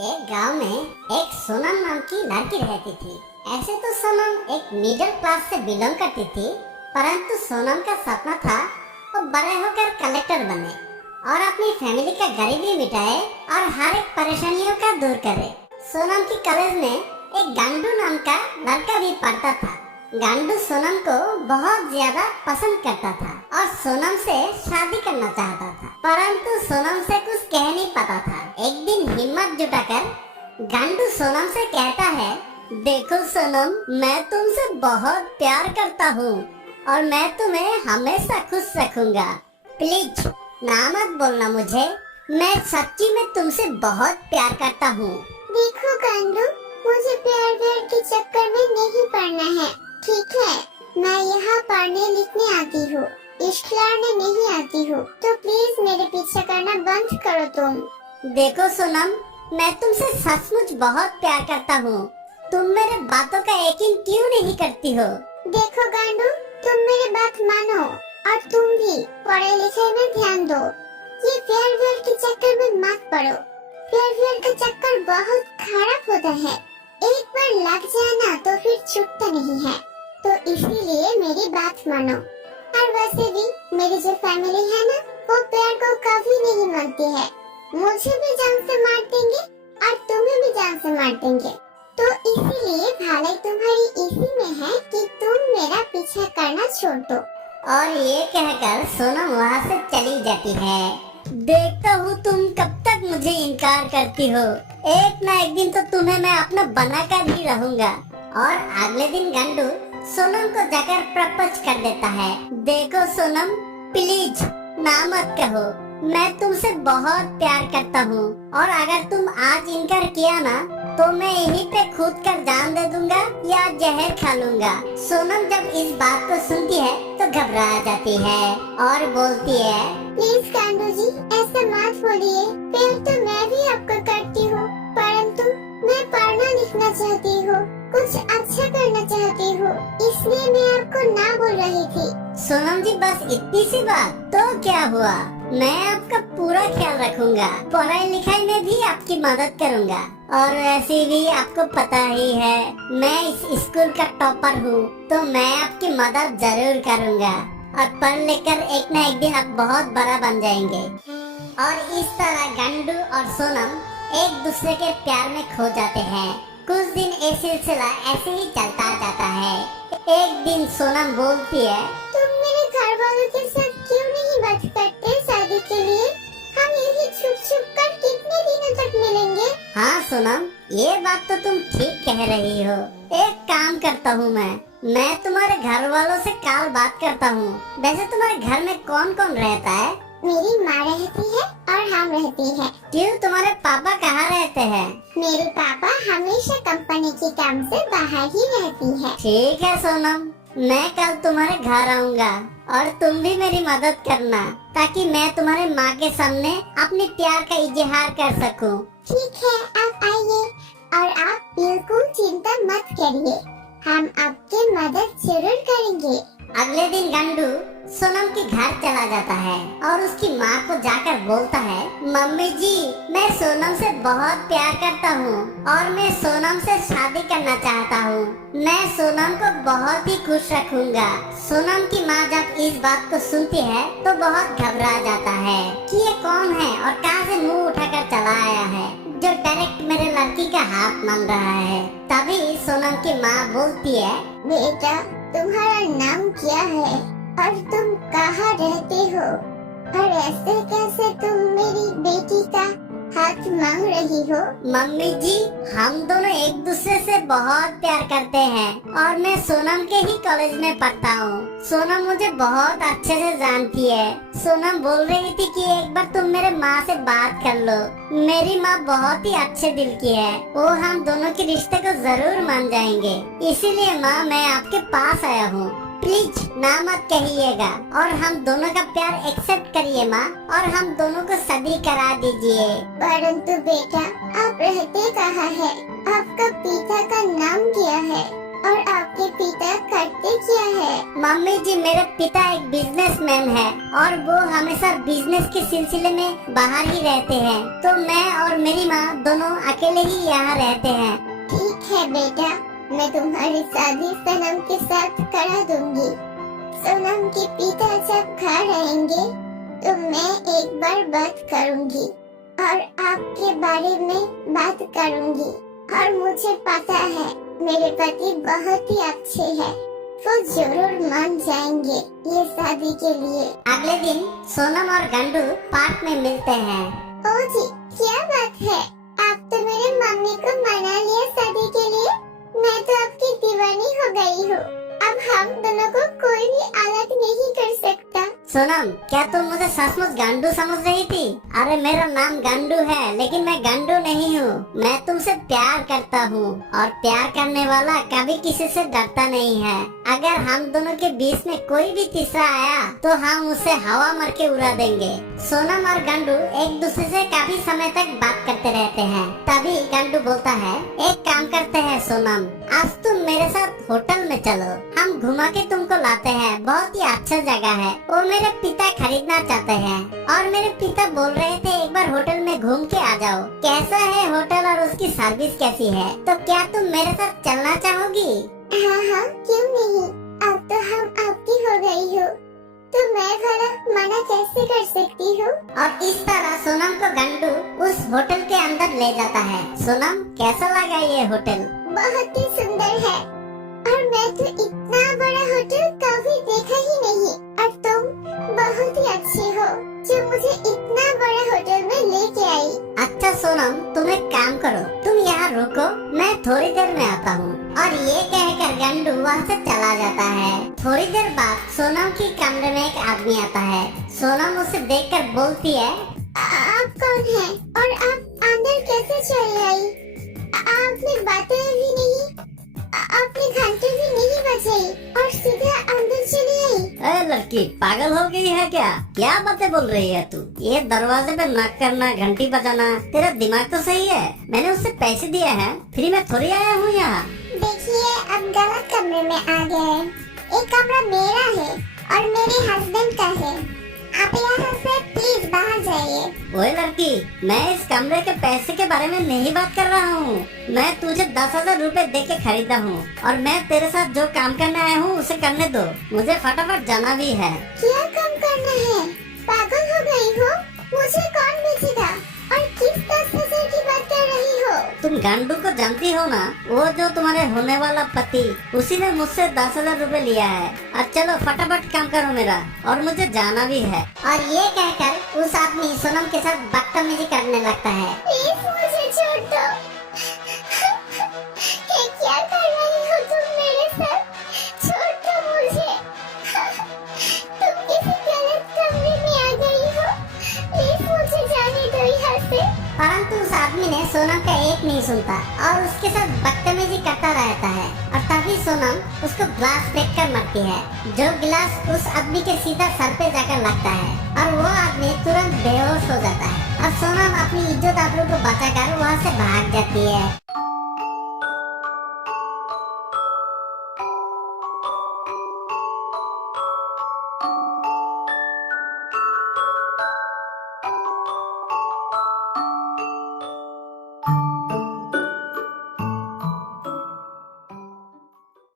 एक गांव में एक सोनम नाम की लड़की रहती थी। ऐसे तो सोनम एक मिडिल क्लास से बिलोंग करती थी, परंतु सोनम का सपना था वो बड़े होकर कलेक्टर बने और अपनी फैमिली का गरीबी मिटाए और हर एक परेशानियों का दूर करे। सोनम की कॉलेज में एक गांडू नाम का लड़का भी पढ़ता था। गांडू सोनम को बहुत ज्यादा पसंद करता था और सोनम से शादी करना चाहता था, परंतु सोनम से कुछ कह नहीं पाता था। एक दिन हिम्मत जुटाकर गांडू सोनम से कहता है, देखो सोनम, मैं तुमसे बहुत प्यार करता हूँ और मैं तुम्हें हमेशा खुश रखूंगा। प्लीज ना मत बोलना मुझे, मैं सच्ची में तुमसे बहुत प्यार करता हूँ। देखो गांडू, मुझे प्यार के चक्कर में नहीं पड़ना है, ठीक है? मैं यहाँ पढ़ने लिखने आती हूँ, इश्क लाने नहीं आती हूँ, तो प्लीज मेरे पीछे करना बंद करो तुम। देखो सोनम, मैं तुमसे सचमुच बहुत प्यार करता हूँ, तुम मेरे बातों का यकीन क्यों नहीं करती हो? देखो गांडू, तुम मेरी बात मानो और तुम भी पढ़ाई लिखाई में ध्यान दो। ये प्यार के चक्कर में मत पड़ो। प्यार का चक्कर बहुत खराब होता है, एक बार लग जाए ना तो फिर छूटता नहीं है, तो इसीलिए मेरी बात मानो। और वैसे भी मेरी जो फैमिली है ना, वो प्यार को कभी नहीं मानती है। मुझे भी जान से मार देंगे और तुम्हें भी जान से मार देंगे, तो इसीलिए भलाई तुम्हारी इसी में है कि तुम मेरा पीछा करना छोड़ दो। और ये कहकर सोनम वहाँ से चली जाती है। देखता हूँ तुम कब तक मुझे इनकार करती हो, एक ना एक दिन तो तुम्हें मैं अपना बनाकर ही रहूंगा। और अगले दिन गांडू सोनम को जाकर प्रपोज कर देता है। देखो सोनम, प्लीज ना मत कहो, मैं तुमसे बहुत प्यार करता हूँ और अगर तुम आज इनकार किया ना तो मैं यहीं पे कूद कर जान दे दूंगा या जहर खा लूंगा। सोनम जब इस बात को सुनती है तो घबरा जाती है और बोलती है, प्लीज गांडू जी, ऐसा मत बोलिए। प्यार तो मैं भी आपको करती हूँ, परंतु मैं पढ़ना लिखना चाहती हूँ, कुछ अच्छा करना चाहती हूँ, इसलिए मैं आपको ना बोल रही थी। सोनम जी, बस इतनी सी बात तो क्या हुआ, मैं आपका पूरा ख्याल रखूंगा, पढ़ाई लिखाई में भी आपकी मदद करूंगा और वैसे भी आपको पता ही है मैं इस स्कूल का टॉपर हूँ, तो मैं आपकी मदद जरूर करूंगा और पढ़ लेकर एक न एक दिन आप बहुत बड़ा बन जाएंगे। और इस तरह गांडू और सोनम एक दूसरे के प्यार में खो जाते हैं। कुछ दिन ये सिलसिला ऐसे ही चलता जाता है। एक दिन सोनम बोलती है, तुम मेरे घर वालों के साथ क्यों नहीं बात करते शादी के लिए? हम यही छुप कर कितने दिनों तक मिलेंगे? हाँ सोनम, ये बात तो तुम ठीक कह रही हो। एक काम करता हूँ मैं तुम्हारे घर वालों से कल बात करता हूँ। वैसे तुम्हारे घर में कौन कौन रहता है? मेरी माँ रहती है और हम रहती है। क्यों, तुम्हारे पापा कहाँ रहते हैं? मेरे पापा हमेशा कंपनी के काम से बाहर ही रहती है। ठीक है सोनम, मैं कल तुम्हारे घर आऊँगा और तुम भी मेरी मदद करना ताकि मैं तुम्हारे माँ के सामने अपने प्यार का इजहार कर सकूं। ठीक है, आप आइए और आप बिल्कुल चिंता मत करिए, हम आपकी मदद जरूर करेंगे। अगले दिन गांडू सोनम के घर चला जाता है और उसकी माँ को जाकर बोलता है, मम्मी जी, मैं सोनम से बहुत प्यार करता हूँ और मैं सोनम से शादी करना चाहता हूँ। मैं सोनम को बहुत ही खुश रखूंगा। सोनम की माँ जब इस बात को सुनती है तो बहुत घबरा जाता है कि ये कौन है और कहाँ से मुंह उठाकर चला आया है जो डायरेक्ट मेरे लड़की का हाथ मांग रहा है। तभी सोनम की माँ बोलती है, बेटा, तुम्हारा नाम क्या है और तुम कहाँ रहते हो और ऐसे कैसे तुम मेरी बेटी का हाथ मांग रही हो? मम्मी जी, हम दोनों एक दूसरे से बहुत प्यार करते हैं और मैं सोनम के ही कॉलेज में पढ़ता हूँ। सोनम मुझे बहुत अच्छे से जानती है। सोनम बोल रही थी कि एक बार तुम मेरे माँ से बात कर लो। मेरी माँ बहुत ही अच्छे दिल की है, वो हम दोनों के रिश्ते को जरूर मान जाएंगे। इसीलिए माँ, मैं आपके पास आया हूँ, प्लीज ना मत कहिएगा और हम दोनों का प्यार एक्सेप्ट करिए माँ और हम दोनों को शादी करा दीजिए। परंतु बेटा, आप रहते कहाँ है? आपका पिता का नाम क्या है और आपके पिता करते क्या है? मम्मी जी, मेरे पिता एक बिजनेसमैन है और वो हमेशा बिजनेस के सिलसिले में बाहर ही रहते हैं, तो मैं और मेरी माँ दोनों अकेले ही यहाँ रहते हैं। ठीक है बेटा, मैं तुम्हारी शादी सनम के साथ करा दूंगी। सोनम के पिता जब घर रहेंगे तो मैं एक बार बात करूंगी और आपके बारे में बात करूंगी। और मुझे पता है मेरे पति बहुत ही अच्छे हैं, वो जरूर मान जाएंगे ये शादी के लिए। अगले दिन सोनम और गंडू पार्क में मिलते हैं। ओ जी, क्या बात है, आप तो मेरे मम्मी को मना लिया शादी के लिए। मैं तो आपकी दीवानी हो गई हूँ। अब हम दोनों को कोई भी अलग नहीं कर सकता। सोनम, क्या तुम मुझे सचमुच गंडू समझ रही थी? अरे मेरा नाम गंडू है, लेकिन मैं गंडू नहीं हूँ। मैं तुमसे प्यार करता हूँ और प्यार करने वाला कभी किसी से डरता नहीं है। अगर हम दोनों के बीच में कोई भी तीसरा आया तो हम उसे हवा मार के उड़ा देंगे। सोनम और गंडू एक दूसरे से काफी समय तक बात करते रहते हैं। तभी गंडू बोलता है, एक काम करते हैं सोनम, आज तुम मेरे साथ होटल में चलो, हम घुमा के तुमको लाते हैं। बहुत ही अच्छा जगह है, वो मेरे पिता खरीदना चाहते हैं और मेरे पिता बोल रहे थे एक बार होटल में घूम के आ जाओ। कैसा है होटल और उसकी सर्विस कैसी है? तो क्या तुम मेरे साथ चलना चाहोगी? हाँ हाँ, क्यों नहीं। अब तो हम आपकी हो गई हो, तो मैं भला मना कैसे कर सकती हूँ। और इस तरह सोनम को गंडू उस होटल के अंदर ले जाता है। सोनम, कैसा लगा ये होटल? बहुत ही सुंदर है और मैं तो इतना बड़ा होटल कभी देखा ही नहीं। और तुम बहुत ही अच्छी हो जो मुझे इतना बड़ा होटल में लेके आई। अच्छा सोनम, तुम एक काम करो, तुम यहाँ रुको, मैं थोड़ी देर में आता हूँ। और ये कहकर गंडू वहाँ से चला जाता है। थोड़ी देर बाद सोनम की कमरे में एक आदमी आता है। सोनम उसे देखकर बोलती है, आप कौन हैं और आप अंदर कैसे चली आई? आपने बातें भी नहीं, आपने घंटे भी नहीं बजाई और सीधे अंदर चली आई। अरे लड़की, पागल हो गई है क्या? क्या बातें बोल रही है तू? ये दरवाजे पे नॉक करना, घंटी बजाना, तेरा दिमाग तो सही है? मैंने उससे पैसे दिए हैं, फ्री में थोड़ी आया हूँ यहाँ। देखिए, अब गलत कमरे में आ गए हैं। एक कमरा मेरा है और मेरे हस्बैंड का है। आप यहाँ से प्लीज बाहर जाइए। ओए लड़की, मैं इस कमरे के पैसे के बारे में नहीं बात कर रहा हूँ। मैं तुझे 10,000 रुपए दे के खरीदा हूँ और मैं तेरे साथ जो काम करने आया हूँ उसे करने दो, मुझे फटाफट जाना भी है। क्या काम करना है? पागल हो गई हो? मुझे कौन बेचेगा और किस 10,000 की बात कर रही हो? तुम गंडू को जानती हो ना, वो जो तुम्हारे होने वाला पति, उसी ने मुझसे 10,000 रुपए लिया है। अब चलो फटाफट काम करो मेरा, और मुझे जाना भी है। और ये कहकर उस आदमी सोनम के साथ बदतमीजी करने लगता है। प्लीज मुझे छोड़ दो। ये क्या कर रही हो तुम मेरे साथ? छोड़ दो मुझे। तुम किसी गलत कमरे में आ गई हो। प्लीज मुझे जाने दो यहाँ से। परंतु उस आदमी ने सोनम का एक नहीं सुनता और उसके साथ बदतमीजी करता रहता है। और तभी सोनम उसको ग्लास फेंक कर मारती है, जो गिलास उस आदमी के सीधा सर पे जाकर लगता है और वो आदमी तुरंत बेहोश हो जाता है। और सोनम अपनी इज्जत आबरू को बचाकर वहाँ से भाग जाती है।